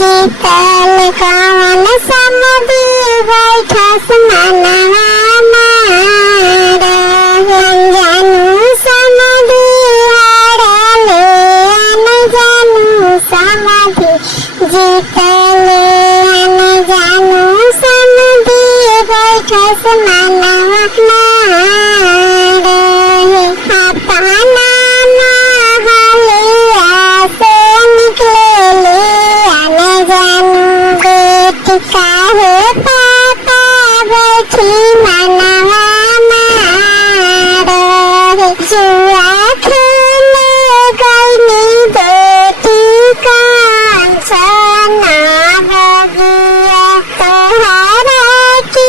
जीतल कवन समधी बैठस मनवा मार जानू समधी हारले जानू समधी जीतल जानू समधी बैठस मनवा मार अपना काहे पापा बैठी मनवा मार जुआ खेले गईनी बेटी कांचना बगिया तोहरा की